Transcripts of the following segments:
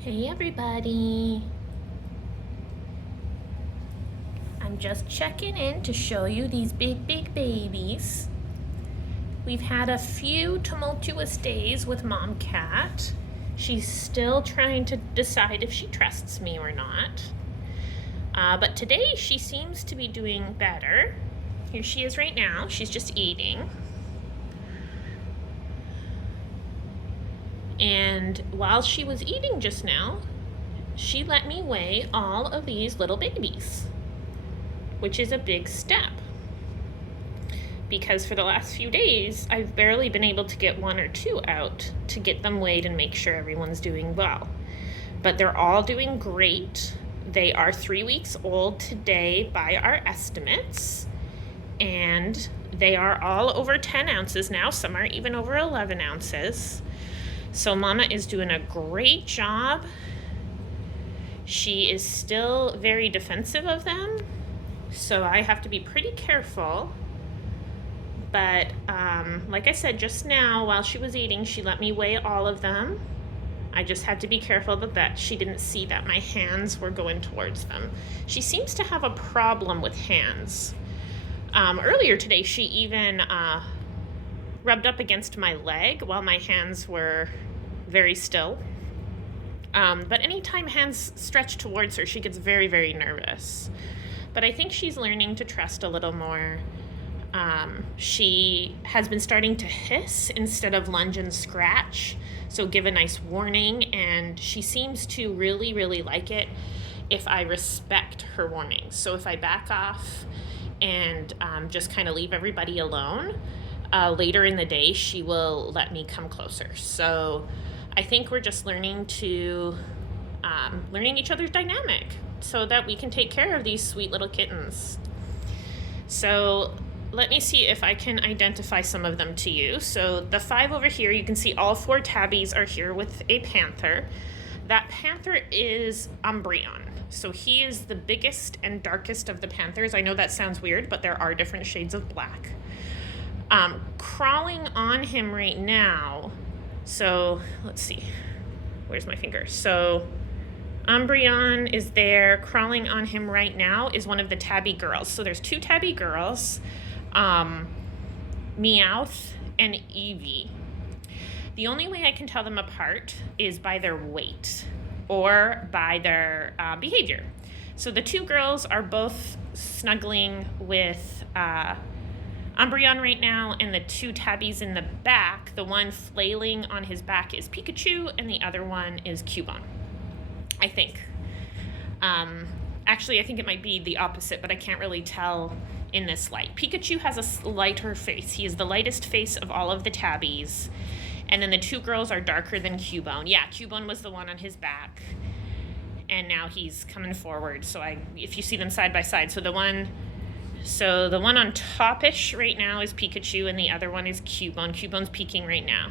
Hey everybody! I'm just checking in to show you these big babies. We've had a few tumultuous days with momcat. She's still trying to decide if she trusts me or not. But today she seems to be doing better. Here she is right now. She's just eating. And while she was eating just now, she let me weigh all of these little babies, which is a big step. Because for the last few days, I've barely been able to get one or two out to get them weighed and make sure everyone's doing well. But they're all doing great. They are 3 weeks old today by our estimates. And they are all over 10 ounces now. Some are even over 11 ounces. So Mama is doing a great job. She is still very defensive of them, so I have to be pretty careful. But like I said just now, while she was eating, she let me weigh all of them. I just had to be careful that she didn't see that my hands were going towards them. She seems to have a problem with hands. Earlier today, she even rubbed up against my leg while my hands were very still. But anytime hands stretch towards her, she gets very, very nervous. But I think she's learning to trust a little more. She has been starting to hiss instead of lunge and scratch, so give a nice warning, and she seems to really, really like it if I respect her warnings. So if I back off and just kind of leave everybody alone, later in the day, she will let me come closer. So I think we're just learning each other's dynamic so that we can take care of these sweet little kittens. So let me see if I can identify some of them to you. So the 5 over here, you can see all 4 tabbies are here with a panther. That panther is Umbreon. So he is the biggest and darkest of the panthers. I know that sounds weird, but there are different shades of black. Crawling on him right now, so let's see, where's my finger? So Umbreon is there. Crawling on him right now is one of the tabby girls. So there's 2 tabby girls, Meowth and Eeevee. The only way I can tell them apart is by their weight or by their behavior. So the 2 girls are both snuggling with Umbreon right now, and the 2 tabbies in the back, the one flailing on his back is Pikachu, and the other one is Cubone, I think. Actually, I think it might be the opposite, but I can't really tell in this light. Pikachu has a lighter face. He is the lightest face of all of the tabbies. And then the 2 girls are darker than Cubone. Yeah, Cubone was the one on his back, and now he's coming forward. So if you see them side by side, so the one on top-ish right now is Pikachu, and the other one is Cubone. Cubone's peeking right now.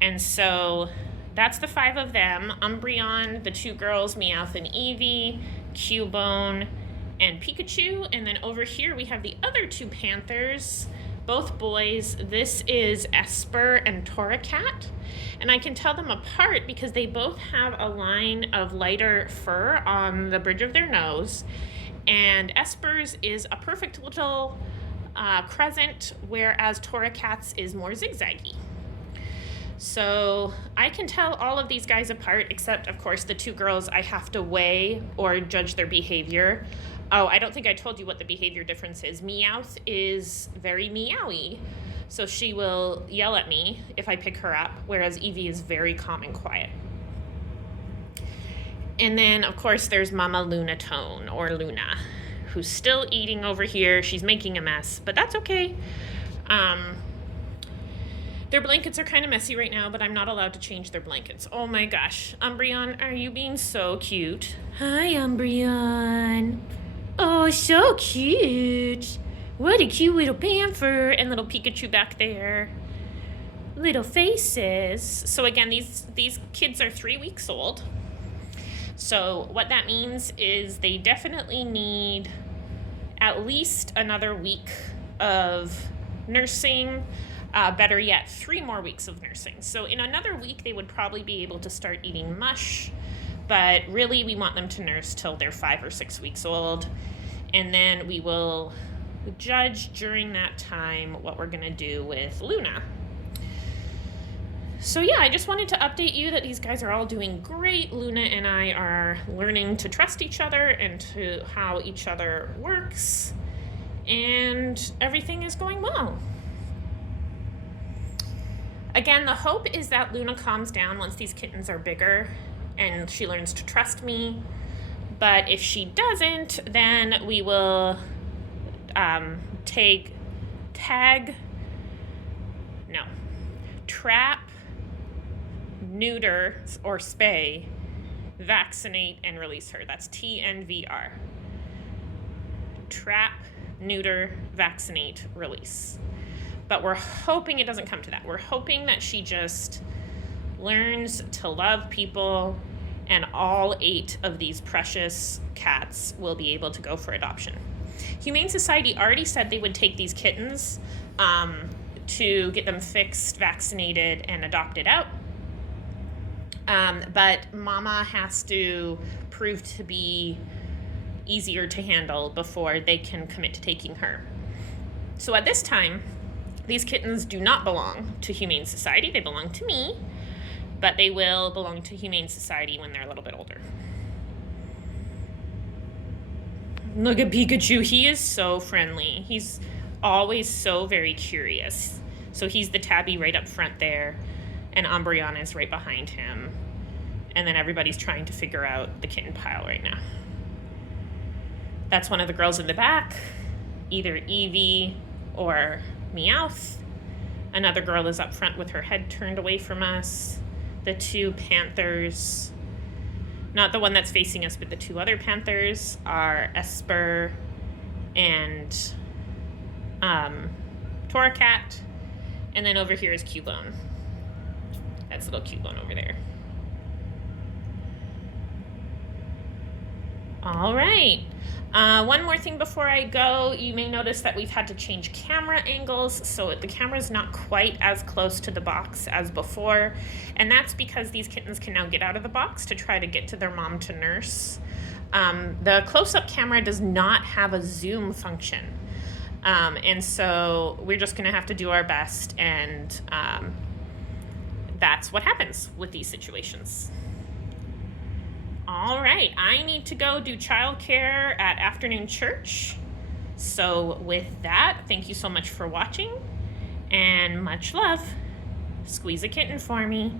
And so that's the 5 of them. Umbreon, the 2 girls, Meowth and Eeevee, Cubone, and Pikachu. And then over here we have the other 2 panthers, both boys. This is Espurr and Torracat. And I can tell them apart because they both have a line of lighter fur on the bridge of their nose. And Espurr's is a perfect little crescent, whereas Torracat's is more zigzaggy. So I can tell all of these guys apart, except, of course, the 2 girls I have to weigh or judge their behavior. Oh, I don't think I told you what the behavior difference is. Meowth is very meowy, so she will yell at me if I pick her up, whereas Eeevee is very calm and quiet. And then, of course, there's Mama Lunatone, or Luna, who's still eating over here. She's making a mess, but that's okay. Their blankets are kind of messy right now, but I'm not allowed to change their blankets. Oh my gosh. Umbreon, are you being so cute? Hi, Umbreon. Oh, so cute. What a cute little panther. And little Pikachu back there. Little faces. So again, these kids are 3 weeks old. So what that means is they definitely need at least another week of nursing. Better yet, 3 more weeks of nursing. So in another week, they would probably be able to start eating mush, but really we want them to nurse till they're 5 or 6 weeks old. And then we will judge during that time what we're gonna do with Luna. So yeah, I just wanted to update you that these guys are all doing great. Luna and I are learning to trust each other and to how each other works, and everything is going well. Again, the hope is that Luna calms down once these kittens are bigger and she learns to trust me. But if she doesn't, then we will trap, neuter, or spay, vaccinate, and release her. That's TNVR. Trap, neuter, vaccinate, release. But we're hoping it doesn't come to that. We're hoping that she just learns to love people, and all 8 of these precious cats will be able to go for adoption. Humane Society already said they would take these kittens to get them fixed, vaccinated, and adopted out. But Mama has to prove to be easier to handle before they can commit to taking her. So at this time, these kittens do not belong to Humane Society. They belong to me, but they will belong to Humane Society when they're a little bit older. Look at Pikachu. He is so friendly. He's always so very curious. So he's the tabby right up front there, and Umbreon is right behind him. And then everybody's trying to figure out the kitten pile right now. That's one of the girls in the back, either Eeevee or Meowth. Another girl is up front with her head turned away from us. The 2 panthers, not the one that's facing us, but the 2 other panthers are Espurr and Torracat. And then over here is Cubone. That's little Cubone over there. All right. One more thing before I go. You may notice that we've had to change camera angles, so the camera's not quite as close to the box as before, and that's because these kittens can now get out of the box to try to get to their mom to nurse. The close-up camera does not have a zoom function, and so we're just going to have to do our best, and that's what happens with these situations. All right, I need to go do childcare at afternoon church. So with that, thank you so much for watching, and much love. Squeeze a kitten for me.